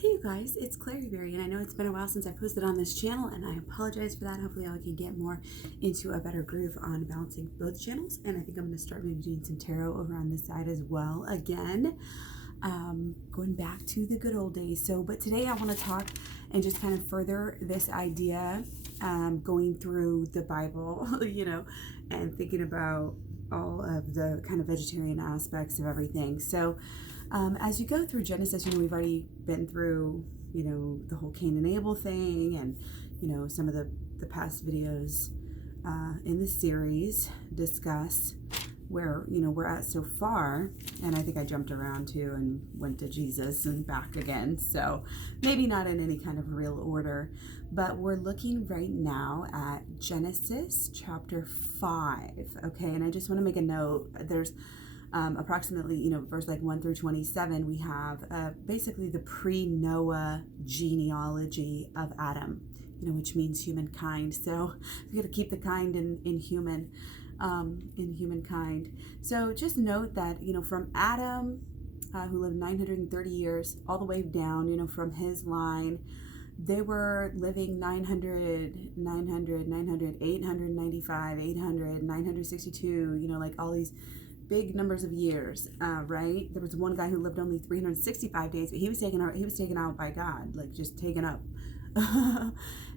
Hey you guys, it's Clary Berry, and I know it's been a while since I posted on this channel, and I apologize for that. Hopefully I can get more into a better groove on balancing both channels, and I think I'm going to start maybe doing some tarot over on this side as well again, going back to the good old days. But today I want to talk and just kind of further this idea, going through the Bible, and thinking about all of the kind of vegetarian aspects of everything. As you go through Genesis, we've already been through, the whole Cain and Abel thing, and, some of the past videos in the series discuss where, we're at so far. And I think I jumped around too and went to Jesus and back again. So maybe not in any kind of real order, but we're looking right now at Genesis chapter 5. Okay. And I just want to make a note. There's approximately, verse 1 through 27, we have basically the pre-Noah genealogy of Adam, which means humankind. So we got to keep the kind in humankind. So just note that, from Adam, who lived 930 years, all the way down, from his line, they were living 900, 895, 800, 962, like all these big numbers of years, right? There was one guy who lived only 365 days, but he was taken out by God, just taken up.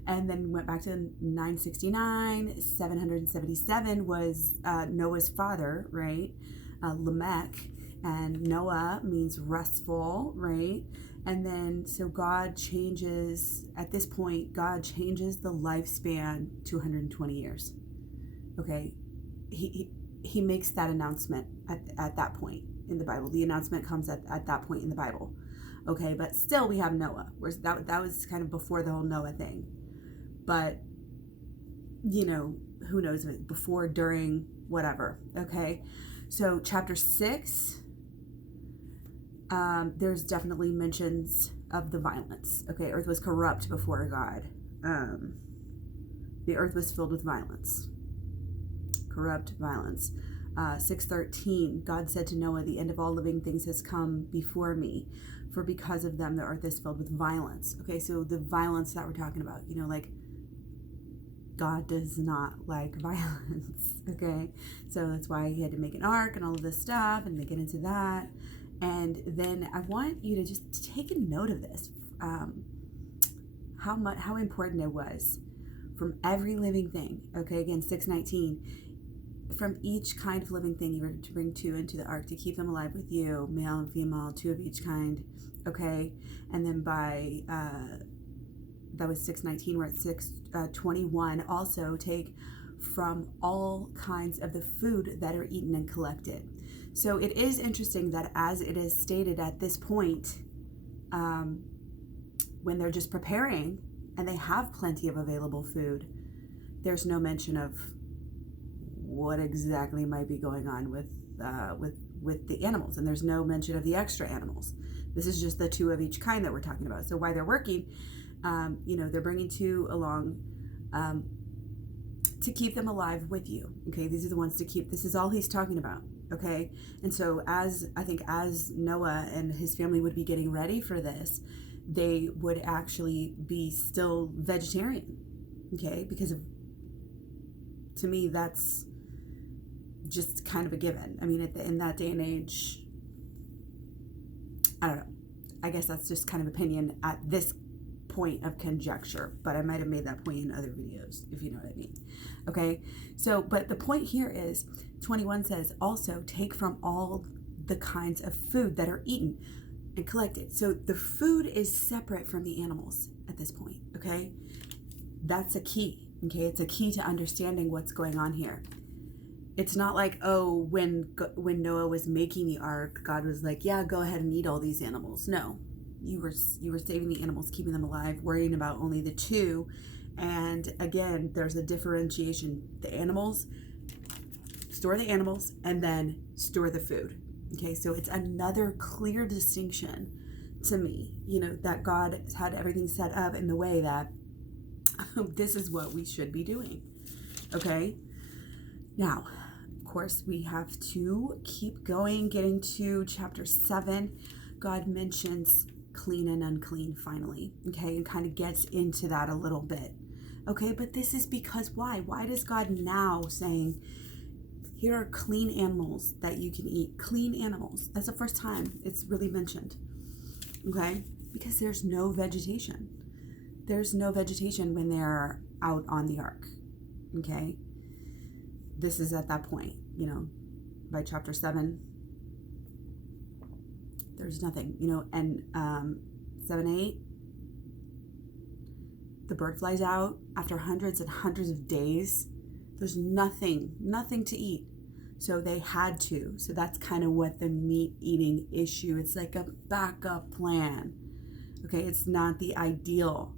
And then went back to 969. 777 was Noah's father, right? Lamech, and Noah means restful, right? And then so God changes, at this point, God changes the lifespan to 120 years. Okay, he makes that announcement at that point in the Bible. The announcement comes at that point in the Bible. Okay, but still we have Noah. Whereas that was kind of before the whole Noah thing. But, who knows if it's before, during, whatever. Okay, so chapter 6, there's definitely mentions of the violence. Okay, earth was corrupt before God. The earth was filled with violence. Corrupt violence. 6:13, God said to Noah, the end of all living things has come before me, for because of them the earth is filled with violence. Okay, so the violence that we're talking about, God does not like violence. Okay, so that's why he had to make an ark and all of this stuff, and they get into that. And then I want you to just take a note of this, how important it was from every living thing. Okay, again, 6:19, from each kind of living thing you were to bring two into the ark to keep them alive with you, male and female, two of each kind. Okay, and then by that was 6:19. We're at 6:21. Also take from all kinds of the food that are eaten and collected. So it is interesting that as it is stated at this point, when they're just preparing and they have plenty of available food, there's no mention of what exactly might be going on with the animals, and there's no mention of the extra animals. This is just the two of each kind that we're talking about. So while they're working, they're bringing two along to keep them alive with you. Okay, these are the ones to keep. This is all he's talking about. Okay, and so as Noah and his family would be getting ready for this, they would actually be still vegetarian. Okay, because to me that's just kind of a given. I mean, in that day and age, I don't know. I guess that's just kind of opinion at this point of conjecture, but I might have made that point in other videos, if you know what I mean. Okay, so, but the point here is 21 says, also take from all the kinds of food that are eaten and collected. So the food is separate from the animals at this point. Okay, that's a key. Okay, it's a key to understanding what's going on here. It's not like, oh, when Noah was making the ark, God was like, yeah, go ahead and eat all these animals. No, you were saving the animals, keeping them alive, worrying about only the two. And again, there's a differentiation. The animals, store the animals, and then store the food. Okay, so it's another clear distinction to me, that God had everything set up in the way that this is what we should be doing. Okay, now, of course, we have to keep going, getting to chapter 7. God mentions clean and unclean finally, okay, and kind of gets into that a little bit, okay, but this is because why does God now saying, here are clean animals that you can eat, clean animals? That's the first time it's really mentioned, okay, because there's no vegetation. There's no vegetation when they're out on the ark, okay? This is at that point, by chapter 7, there's nothing, and 7-8, the bird flies out after hundreds and hundreds of days. There's nothing to eat. So they had to. So that's kind of what the meat eating issue, it's like a backup plan. Okay, it's not the ideal.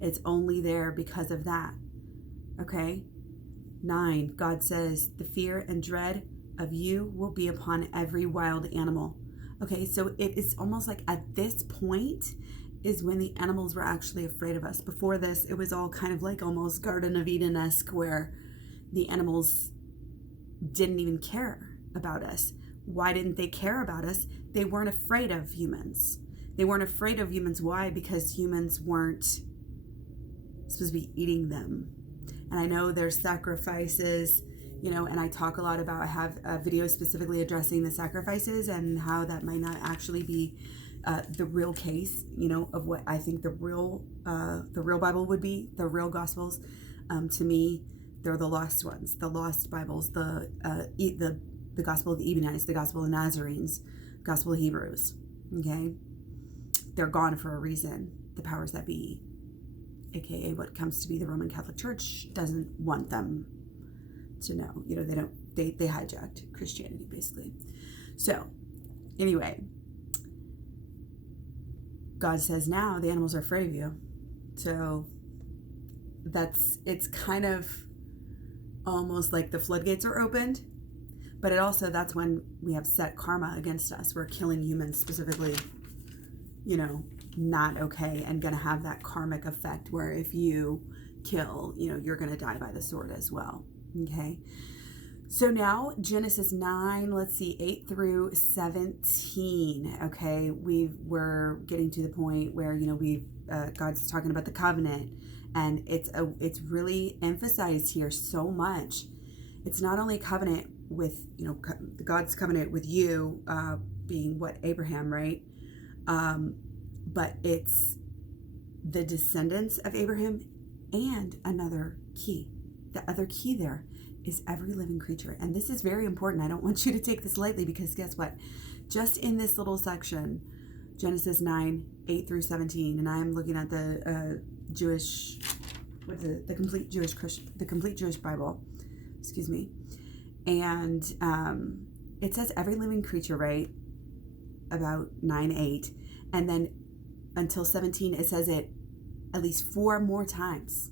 It's only there because of that. Okay? 9, God says, the fear and dread of you will be upon every wild animal. Okay, so it's almost like at this point is when the animals were actually afraid of us. Before this, it was all kind of like almost Garden of Eden-esque, where the animals didn't even care about us. Why didn't they care about us? They weren't afraid of humans. They weren't afraid of humans. Why? Because humans weren't supposed to be eating them. And I know there's sacrifices, and I talk a lot about, I have a video specifically addressing the sacrifices and how that might not actually be the real case, of what I think the real Bible would be, the real Gospels. To me, they're the lost ones, the lost Bibles, the Gospel of the Ebionites, the Gospel of the Nazarenes, Gospel of Hebrews. Okay, they're gone for a reason. The powers that be, AKA what comes to be the Roman Catholic Church, doesn't want them to know. They hijacked Christianity basically. So anyway, God says now the animals are afraid of you. So it's kind of almost like the floodgates are opened, but that's when we have set karma against us. We're killing humans specifically, not okay, and gonna have that karmic effect where if you kill, you're gonna die by the sword as well. Okay, so now Genesis 9, let's see, 8 through 17. Okay, we're getting to the point where God's talking about the covenant, and it's really emphasized here so much. It's not only covenant with God's covenant with you, being what, Abraham, right? But it's the descendants of Abraham, and another key. The other key there is every living creature. And this is very important. I don't want you to take this lightly, because guess what? Just in this little section, Genesis 9, 8 through 17, and I'm looking at the Jewish, the complete Jewish Bible, excuse me. And it says every living creature, right? About 9-8. And then until 17, it says it at least 4 more times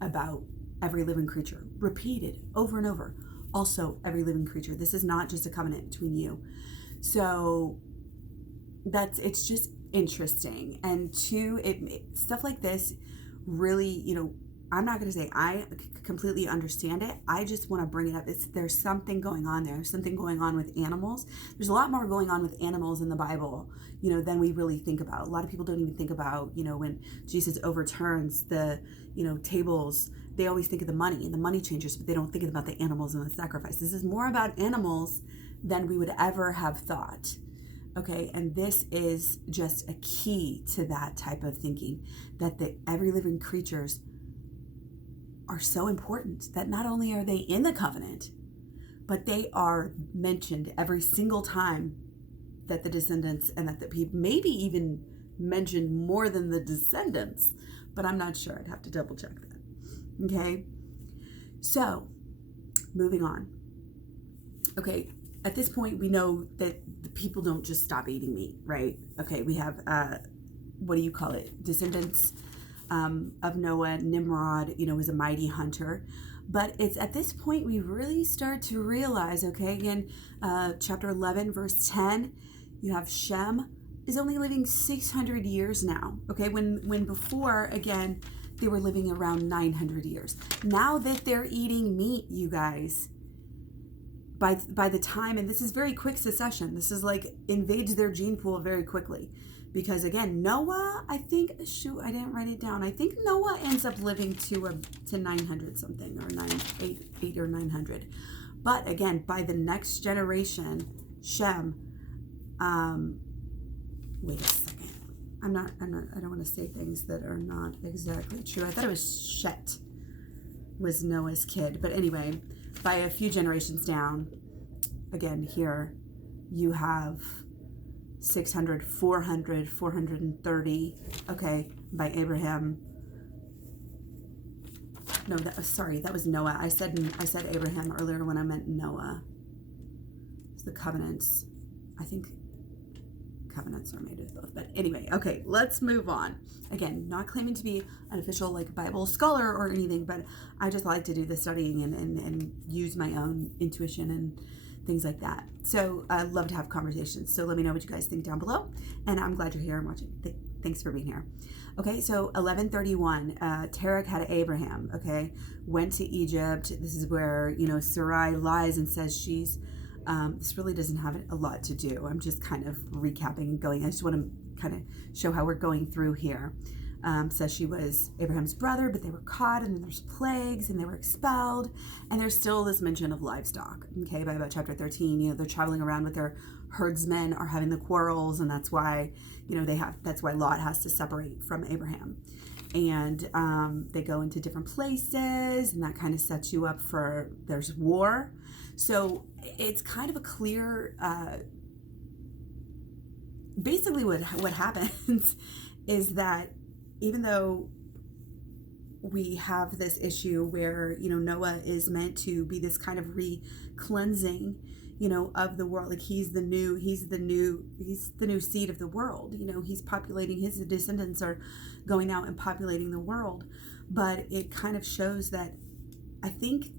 about every living creature, repeated over and over. Also, every living creature. This is not just a covenant between you. So it's just interesting. And two, stuff like this really, I'm not going to say I completely understand it. I just want to bring it up. There's something going on there. There's something going on with animals. There's a lot more going on with animals in the Bible, than we really think about. A lot of people don't even think about, when Jesus overturns the, tables, they always think of the money and the money changers, but they don't think about the animals and the sacrifice. This is more about animals than we would ever have thought. Okay, and this is just a key to that type of thinking, that every living creatures are so important, that not only are they in the covenant, but they are mentioned every single time that the descendants, and that the people, maybe even mentioned more than the descendants, but I'm not sure. I'd have to double check that. Okay, so moving on. Okay, at this point, we know that the people don't just stop eating meat, right? Okay, we have, what do you call it? Descendants of Noah. Nimrod, was a mighty hunter. But it's at this point we really start to realize, okay, again, chapter 11, verse 10, you have Shem is only living 600 years now. Okay, when before, again, they were living around 900 years. Now that they're eating meat, you guys, by the time, and this is very quick succession, this is like invades their gene pool very quickly. Because again, Noah, I think, I didn't write it down. I think Noah ends up living to 900 something, or 8 or 900. But again, by the next generation, Shem, wait a second. I don't want to say things that are not exactly true. I thought it was Shet was Noah's kid. But anyway, by a few generations down, again, here you have 600, 400, 430, okay, by Abraham. No, that was Noah. I said Abraham earlier when I meant Noah. It's the covenants. I think covenants are made of both. But anyway, okay, let's move on. Again, not claiming to be an official Bible scholar or anything, but I just like to do the studying and use my own intuition and things like that. So I love to have conversations. So let me know what you guys think down below. And I'm glad you're here and watching. Thanks for being here. Okay, so 1131, Terach had Abraham, okay, went to Egypt. This is where, Sarai lies and says she's, this really doesn't have a lot to do. I'm just kind of recapping and going. I just want to kind of show how we're going through here. Says she was Abraham's brother, but they were caught, and then there's plagues, and they were expelled, and there's still this mention of livestock. Okay, by about chapter 13, they're traveling around with their herdsmen, are having the quarrels, and that's why, that's why Lot has to separate from Abraham, and they go into different places, and that kind of sets you up for there's war. So it's kind of a clear, basically what happens is that even though we have this issue where, Noah is meant to be this kind of re-cleansing, of the world, he's the new seed of the world, he's populating, his descendants are going out and populating the world. But it kind of shows that I think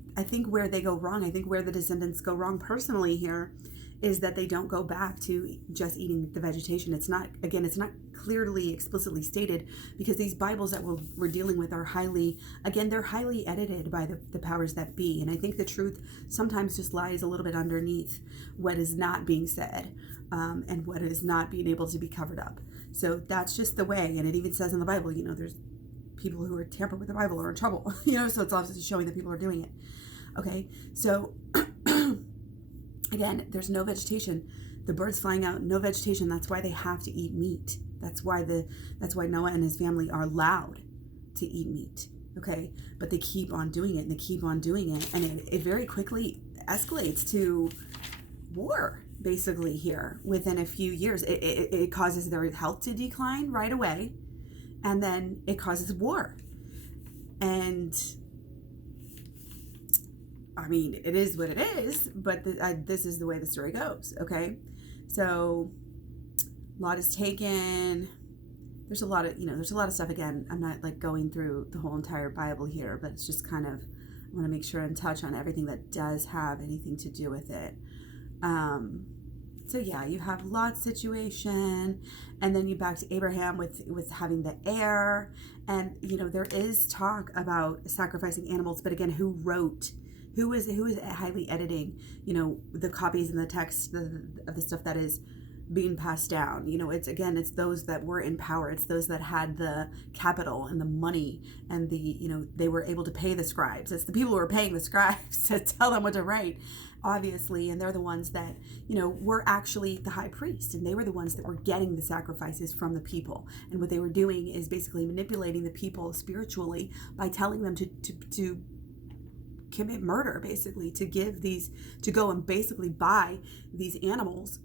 where they go wrong, I think where the descendants go wrong personally here is that they don't go back to just eating the vegetation. It's not clearly explicitly stated, because these Bibles that we're dealing with are they're highly edited by the powers that be. And I think the truth sometimes just lies a little bit underneath what is not being said, and what is not being able to be covered up. So that's just the way. And it even says in the Bible, there's people who are tampered with the Bible are in trouble, so it's obviously showing that people are doing it. Okay, so again, there's no vegetation. The birds flying out, no vegetation. That's why they have to eat meat. That's why Noah and his family are allowed to eat meat. Okay, but they keep on doing it, and they keep on doing it, and it very quickly escalates to war. Basically, here within a few years, it causes their health to decline right away, and then it causes war. And I mean, it is what it is, but this is the way the story goes, okay? So Lot is taken. There's a lot of stuff. Again, I'm not going through the whole entire Bible here, but it's just kind of, I want to make sure and touch on everything that does have anything to do with it. So yeah, you have Lot's situation, and then you back to Abraham with having the heir, and there is talk about sacrificing animals, but again, who is highly editing, the copies and the text of the stuff that is being passed down. It's those that were in power. It's those that had the capital and the money and they were able to pay the scribes. It's the people who are paying the scribes to tell them what to write, obviously. And they're the ones that, were actually the high priest. And they were the ones that were getting the sacrifices from the people. And what they were doing is basically manipulating the people spiritually by telling them to commit murder, basically, to go and basically buy these animals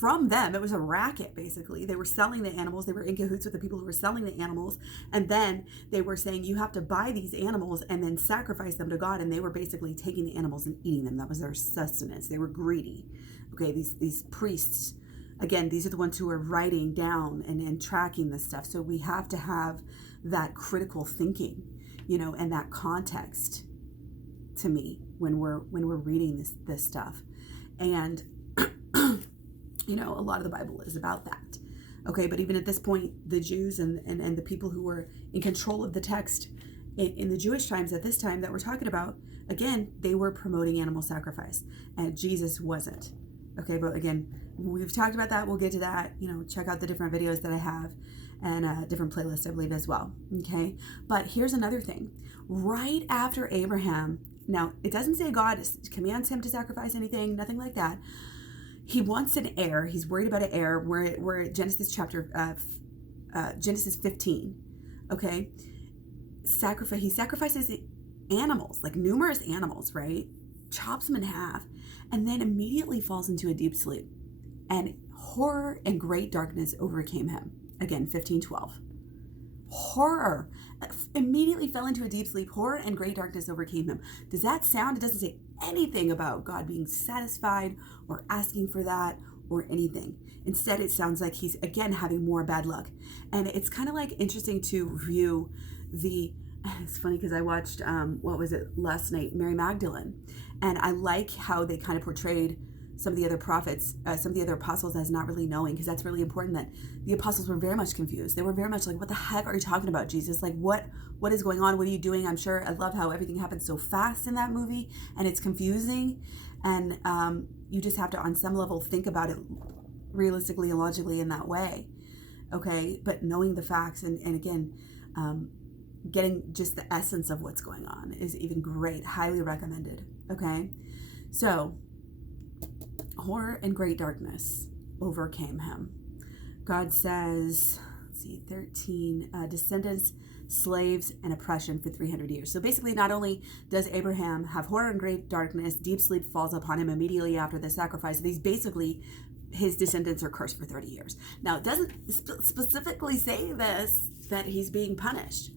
from them. It was a racket, basically. They were selling the animals. They were in cahoots with the people who were selling the animals, and then they were saying, you have to buy these animals and then sacrifice them to God. And they were basically taking the animals and eating them. That was their sustenance. They were greedy. Okay, these priests, again, these are the ones who are writing down and tracking this stuff. So we have to have that critical thinking, and that context, to me, when we're reading this stuff. And a lot of the Bible is about that. Okay, but even at this point, the Jews and the people who were in control of the text in the Jewish times at this time that we're talking about, again, they were promoting animal sacrifice, and Jesus wasn't. Okay, but again, we've talked about that. We'll get to that. Check out the different videos that I have and different playlists, I believe, as well. Okay, but here's another thing. Right after Abraham, now it doesn't say God commands him to sacrifice anything, nothing like that. He wants an heir. He's worried about an heir. We're at Genesis Genesis 15. Okay, he sacrifices animals, like numerous animals, right? Chops them in half, and then immediately falls into a deep sleep. And horror and great darkness overcame him. Again, 15:12. Horror. Immediately fell into a deep sleep. Horror and great darkness overcame him. Does that sound? It doesn't say anything about God being satisfied or asking for that or anything. Instead, it sounds like he's, again, having more bad luck. And it's kind of like interesting to view it's funny because I watched, last night, Mary Magdalene. And I like how they kind of portrayed some of the other prophets, some of the other apostles as not really knowing, because that's really important, that the apostles were very much confused. They were very much like, what the heck are you talking about, Jesus? Like, what is going on? What are you doing? I'm sure, I love how everything happens so fast in that movie, and it's confusing. And you just have to, on some level, think about it realistically and logically in that way. Okay, but knowing the facts and again, getting just the essence of what's going on is even great. Highly recommended. Okay, so horror and great darkness overcame him. God says, 13, descendants, slaves, and oppression for 300 years. So basically, not only does Abraham have horror and great darkness, deep sleep falls upon him immediately after the sacrifice. His descendants are cursed for 30 years. Now, it doesn't specifically say this, that he's being punished.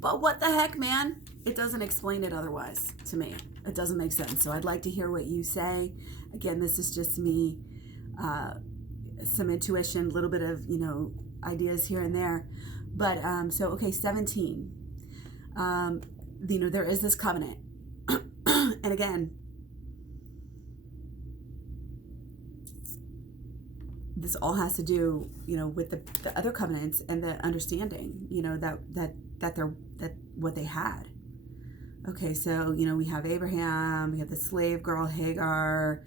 But what the heck, man? It doesn't explain it otherwise to me. It doesn't make sense. So I'd like to hear what you say. Again, this is just me, some intuition, a little bit of, ideas here and there. But, 17. There is this covenant. And again, this all has to do, with the other covenants and the understanding, that what they had. Okay, so, we have Abraham, we have the slave girl, Hagar,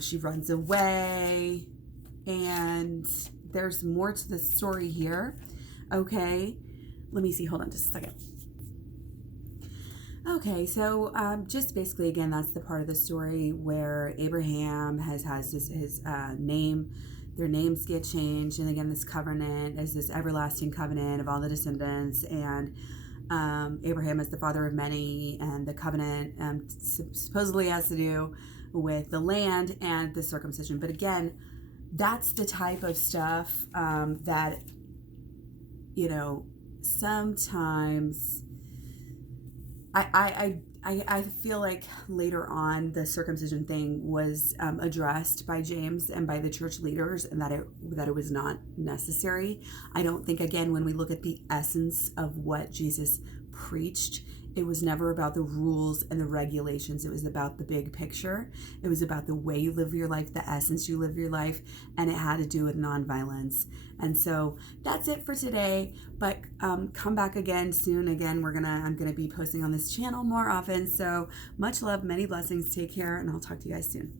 she runs away, and there's more to the story here. Okay, let me see, hold on just a second. Okay, so just basically, again, that's the part of the story where Abraham has his name, their names get changed, and again, this covenant is this everlasting covenant of all the descendants, and Abraham is the father of many, and the covenant supposedly has to do with the land and the circumcision. But again, that's the type of stuff that, sometimes I feel like later on the circumcision thing was addressed by James and by the church leaders, and that it was not necessary. I don't think, again, when we look at the essence of what Jesus preached, it was never about the rules and the regulations. It was about the big picture. It was about the way you live your life, the essence you live your life, and it had to do with nonviolence. And so that's it for today. But come back again soon. Again, I'm gonna be posting on this channel more often. So much love, many blessings. Take care, and I'll talk to you guys soon.